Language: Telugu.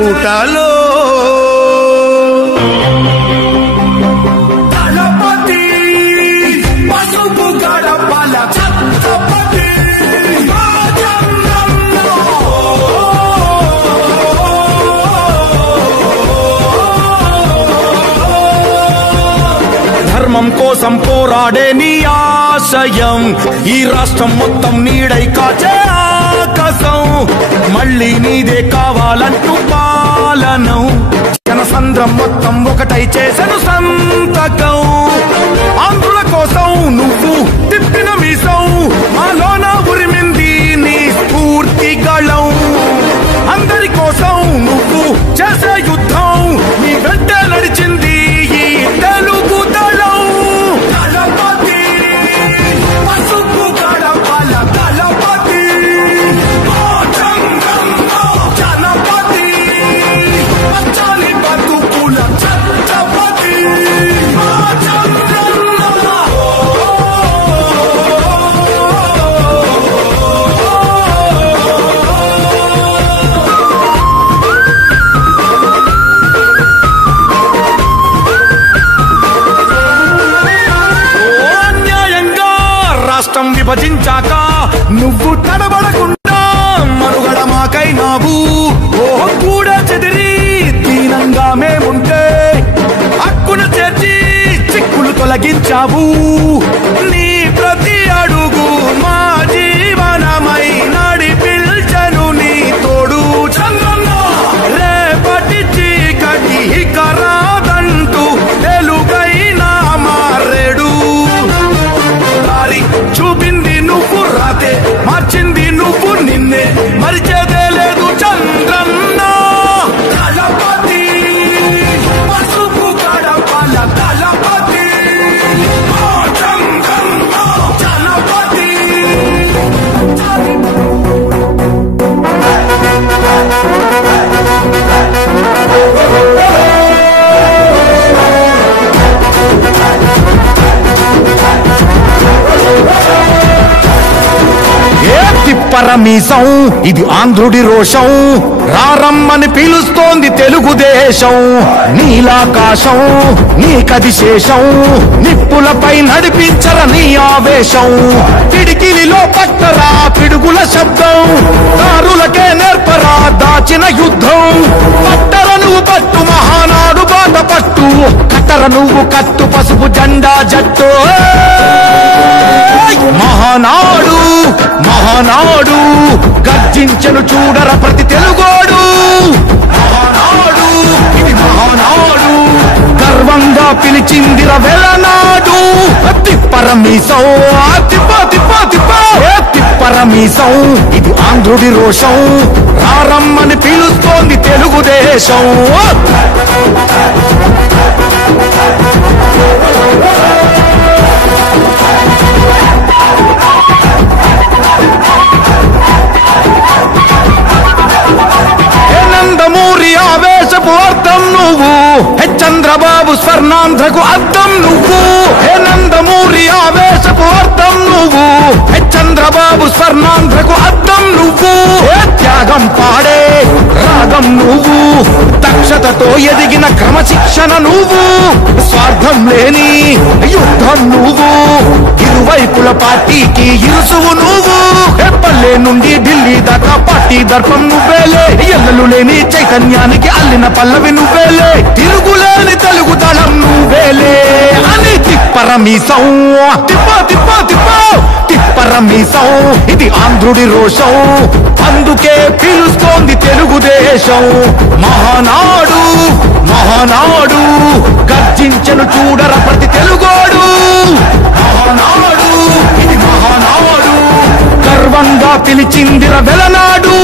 పుటలో దళపతి పసుపు గడపల ఛత్రపతి ధర్మం కోసం పోరాడే నీ ఆశయం ఈ రాష్ట్రం మొత్తం నీడై కాచే ఆకాశం మళ్ళీ నీదే కావాలంటూ పాలనం జనసంద్రం మొత్తం ఒకటై చేసెను సంతకం ఆంధ్రుల కోసం నువ్వు తిప్పిన మీసం మాలోన ఉరిమింది నీ స్ఫూర్తి గళం అందరి కోసం నువ్వు చేసే యుద్ధం నీ వెంట నడిచింది ఈ తెలుగు దళం దళపతి పసుపు గడపల దళపతి జనపతి పచ్చని బతుకుల ఛత్రపతి విభజించాక నువ్వు తడబడకుండా మనుగడ మాకైనావు ఓ కూడా చెదిరి దీనంగా మేముంటే హక్కును చేర్చి చిక్కులు తొలగించావు నీ ప్రతి అడుగు మా జీవనమై నడిపించను నీ తోడు చంద్రన్న రేపటి చీకటి కరాదంటూ తెలుగైనా మారేడు చూపింది నువ్వు రాతే మార్చింది నువ్వు నిన్నే మరిచేదే లేదు చంద్రన్న దళపతి పసుపు గడపల దళపతి జనపతి పరమీసం ఇది ఆంధ్రుడి రోషం రారమ్మని పిలుస్తోంది తెలుగుదేశం నీలాకాశం నీకది శేషం నిప్పులపై నడిపించర నీ ఆవేశం పిడికిలిలో పట్టరా పిడుగుల శబ్దం దారులకే నేర్పరా దాచిన యుద్ధం పట్టర నువ్వు పట్టు మహానాడు బాట పట్టు కట్టర నువ్వు కట్టు పసుపు జెండా జట్టు మహానాడు మహానాడు గర్జించను చూడర ప్రతి తెలుగోడు మహానాడు ఇది మహానాడు గర్వంగా పిలిచిందిర వెలనాడు తిప్పరమీసం తిప్పరమీసం ఇది ఆంధ్రుడి రోషం రారమ్మని పిలుస్తోంది తెలుగుదేశం నందమూరి ఆవేశపు అర్థం నువ్వు చంద్రబాబు స్వర్ణాంధ్రకు అర్థం నువ్వు నందమూరి ఆవేశపు అర్థం నువ్వు చంద్రబాబు స్వర్ణాంధ్రకు అర్థం నువ్వు త్యాగం పాడే రాగం నువ్వు దక్షతతో ఎదిగిన క్రమశిక్షణ నువ్వు స్వార్థం లేని యుద్ధం నువ్వు ఇరువైపుల పార్టీకి ఇరుసువు నువ్వు పల్లె నుండి ఢిల్లీ దాకా పార్టీ దర్పం నువ్వేలే ఎల్లలు లేని చైతన్యానికి అల్లిన పల్లవి నువ్వేలే తిరుగులేని తెలుగు దళం నువ్వేలే అని తిప్పరమీసం తిప్పరమీసం ఇది ఆంధ్రుడి రోషం అందుకే పిలుస్తోంది తెలుగుదేశం మహానాడు మహానాడు గర్జించను చూడర ప్రతి తెలుగోడు మహానాడు ఇది మహానాడు గర్వంగా పిలిచిందిర వెలనాడు